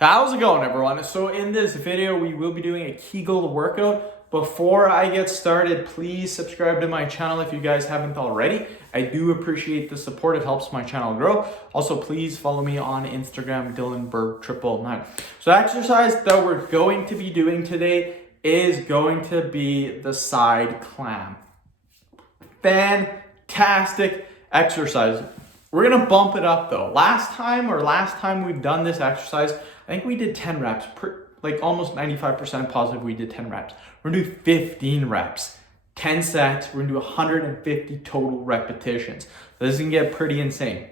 How's it going, everyone? So in this video, we will be doing a Kegel workout. Before I get started, please subscribe to my channel if you guys haven't already. I do appreciate the support. It helps my channel grow. Also, please follow me on Instagram, DylanBerg999. So the exercise that we're going to be doing today is going to be the side clam. Fantastic exercise. We're gonna bump it up though. Last time we've done this exercise, I think we did 10 reps, like almost 95% positive we did 10 reps. We're gonna do 15 reps, 10 sets, we're gonna do 150 total repetitions. This can get pretty insane.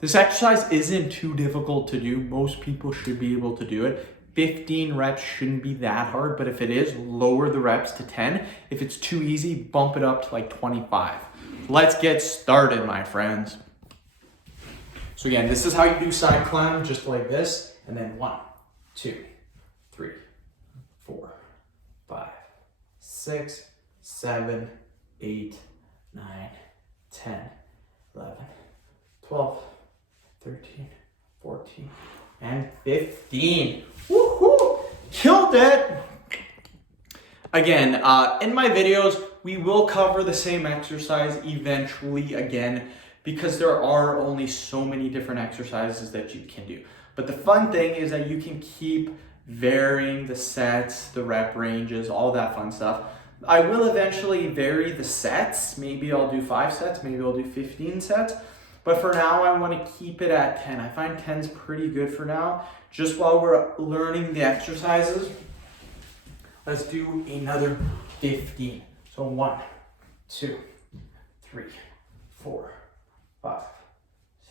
This exercise isn't too difficult to do. Most people should be able to do it. 15 reps shouldn't be that hard, but if it is, lower the reps to 10. If it's too easy, bump it up to like 25. Let's get started, my friends. So again, this is how you do side climb, just like this. And then 1, 2, 3, 4, 5, 6, 7, 8, 9, 10, 11, 12, 13, 14, and 15. Woohoo! Killed it! Again, in my videos, we will cover the same exercise eventually again, because there are only so many different exercises that you can do. But the fun thing is that you can keep varying the sets, the rep ranges, all that fun stuff. I will eventually vary the sets. Maybe I'll do 5 sets, maybe I'll do 15 sets. But for now, I want to keep it at 10. I find 10 is pretty good for now. Just while we're learning the exercises, let's do another 15. So 1, 2, 3, 4, 5,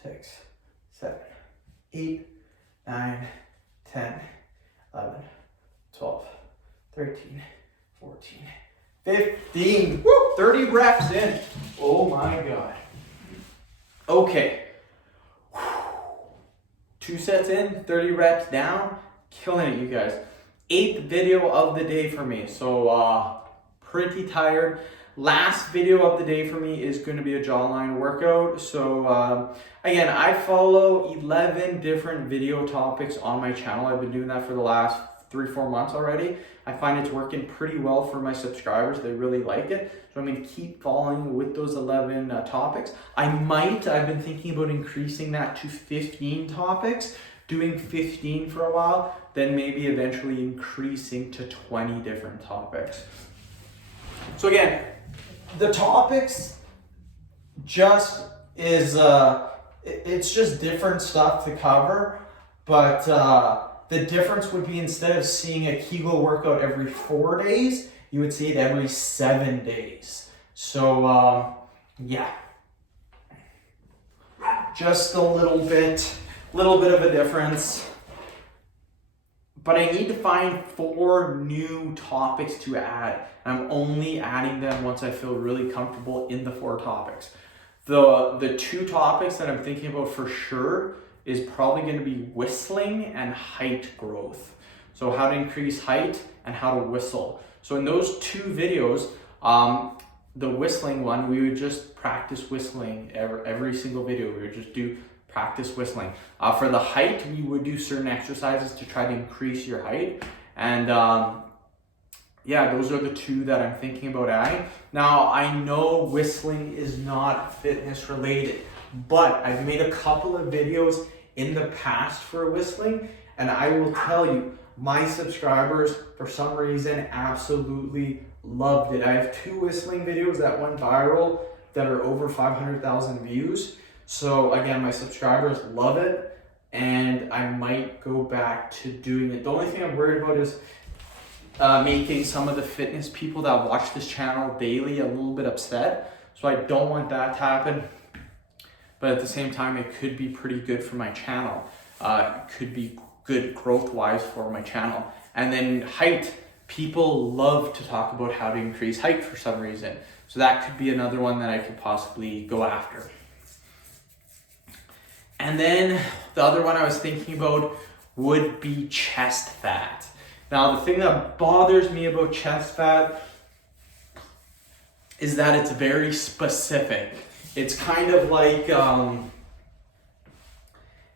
6, 7, 8, 9, 10, 11, 12, 13, 14, 15. Woo! 30 reps in. Oh my God. Okay. 2 sets in, 30 reps down. Killing it, you guys. 8th video of the day for me. So pretty tired. Last video of the day for me is going to be a jawline workout. So again, I follow 11 different video topics on my channel. I've been doing that for the last 3-4 months already. I find it's working pretty well for my subscribers. They really like it. So I'm going to keep following with those 11 topics. I've been thinking about increasing that to 15 topics, doing 15 for a while, then maybe eventually increasing to 20 different topics. So again, the topics just is, it's just different stuff to cover, but the difference would be instead of seeing a Kegel workout every 4 days, you would see it every 7 days. So yeah, just a little bit of a difference. But I need to find 4 new topics to add. I'm only adding them once I feel really comfortable in the 4 topics. The 2 topics that I'm thinking about for sure is probably going to be whistling and height growth. So how to increase height and how to whistle. So in those 2 videos, the whistling one, we would just practice whistling every single video. We would just do practice whistling. For the height, we would do certain exercises to try to increase your height. And yeah, those are the 2 that I'm thinking about adding. Now, I know whistling is not fitness related, but I've made a couple of videos in the past for whistling, and I will tell you, my subscribers, for some reason, absolutely loved it. I have 2 whistling videos that went viral that are over 500,000 views. So again, my subscribers love it, and I might go back to doing it. The only thing I'm worried about is making some of the fitness people that watch this channel daily a little bit upset. So I don't want that to happen. But at the same time, it could be pretty good for my channel. It could be good growth-wise for my channel. And then height, people love to talk about how to increase height for some reason. So that could be another one that I could possibly go after. And then the other one I was thinking about would be chest fat. Now, the thing that bothers me about chest fat is that it's very specific. It's kind of like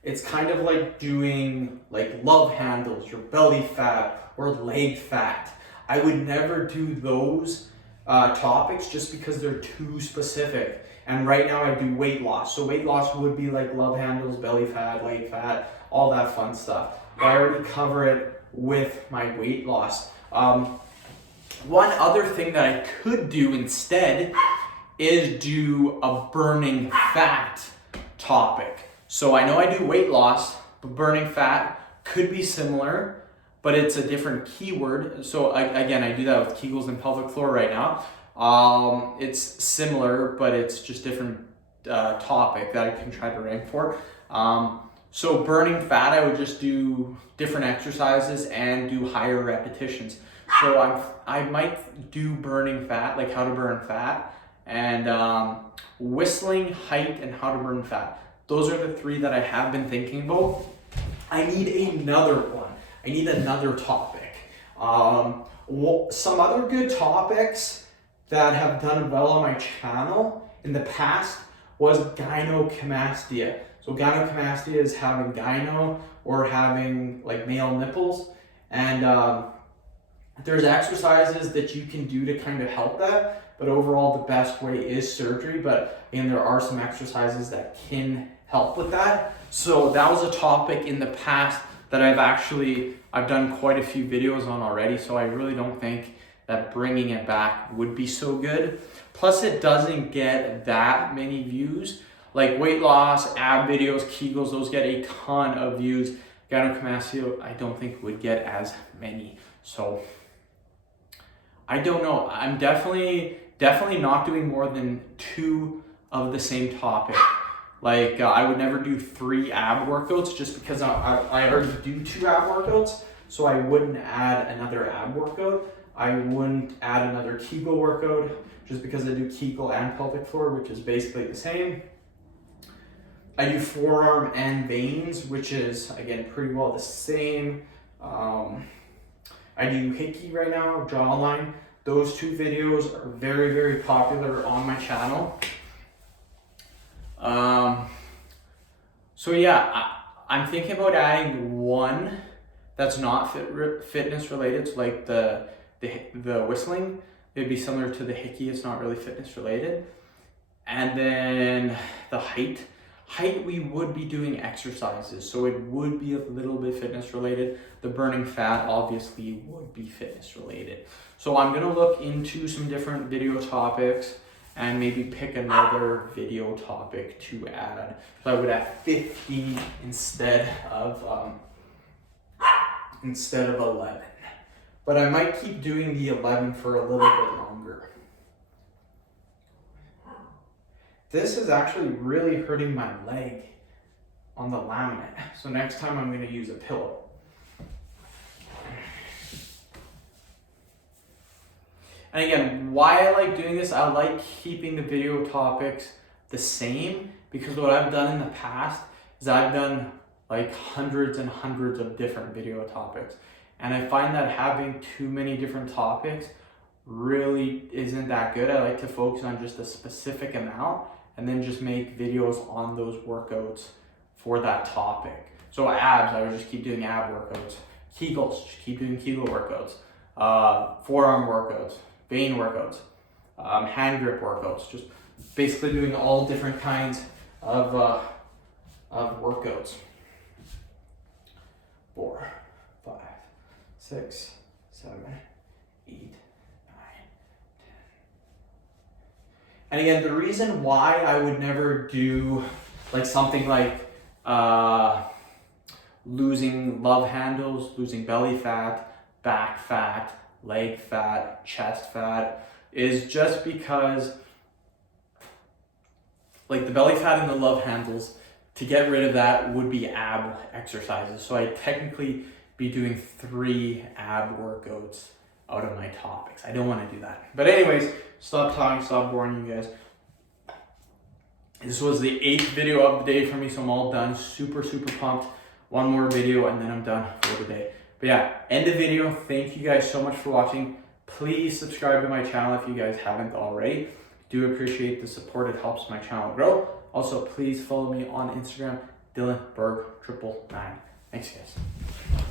It's kind of like doing like love handles, your belly fat, or leg fat. I would never do those topics just because they're too specific. And right now I do weight loss. So weight loss would be like love handles, belly fat, leg fat, all that fun stuff. But I already cover it with my weight loss. One other thing that I could do instead is do a burning fat topic. So I know I do weight loss, but burning fat could be similar, but it's a different keyword. So again, I do that with Kegels and pelvic floor right now. It's similar, but it's just different topic that I can try to rank for. So burning fat, I would just do different exercises and do higher repetitions. So I might do burning fat, like how to burn fat, and whistling, height, and how to burn fat. Those are the 3 that I have been thinking about. I need another one. I need another topic. Some other good topics that have done well on my channel in the past was gynecomastia. So gynecomastia is having gyno or having like male nipples. And there's exercises that you can do to kind of help that. But overall, the best way is surgery. But again, there are some exercises that can help with that. So that was a topic in the past that I've done quite a few videos on already. So I really don't think that bringing it back would be so good. Plus it doesn't get that many views. Like weight loss, ab videos, Kegels, those get a ton of views. Gynecomastia, I don't think would get as many. So I don't know. I'm definitely not doing more than 2 of the same topic. Like I would never do 3 ab workouts just because I already do 2 ab workouts. So I wouldn't add another ab workout. I wouldn't add another Kegel workout just because I do Kegel and pelvic floor, which is basically the same. I do forearm and veins, which is again pretty well the same. I do hickey right now, jawline. Those 2 videos are very, very popular on my channel. So yeah, I'm thinking about adding one that's not fitness related, so like the whistling. It'd be similar to the hickey, it's not really fitness related. And then the height, we would be doing exercises, so it would be a little bit fitness related. The burning fat obviously would be fitness related. So I'm gonna look into some different video topics and maybe pick another video topic to add. So I would have 50 instead of 11. But I might keep doing the 11 for a little bit longer. This is actually really hurting my leg on the laminate. So next time I'm gonna use a pillow. And again, why I like doing this, I like keeping the video topics the same, because what I've done in the past is I've done like hundreds and hundreds of different video topics. And I find that having too many different topics really isn't that good. I like to focus on just a specific amount and then just make videos on those workouts for that topic. So abs, I would just keep doing ab workouts. Kegels, just keep doing Kegel workouts. Forearm workouts, vein workouts, hand grip workouts, just basically doing all different kinds of workouts. 4, 5, 6, 7, 8, 9, 10. And again, the reason why I would never do like something like losing love handles, losing belly fat, back fat, leg fat, chest fat, is just because like the belly fat and the love handles, to get rid of that would be ab exercises. So I'd technically be doing 3 ab workouts out of my topics. I don't want to do that. But anyways, stop talking, stop boring you guys. This was the 8th video of the day for me, so I'm all done. Super, super pumped. One more video and then I'm done for the day. But yeah, end the video. Thank you guys so much for watching. Please subscribe to my channel if you guys haven't already. Do appreciate the support. It helps my channel grow. Also, please follow me on Instagram Dylan Berg 999. Thanks, guys.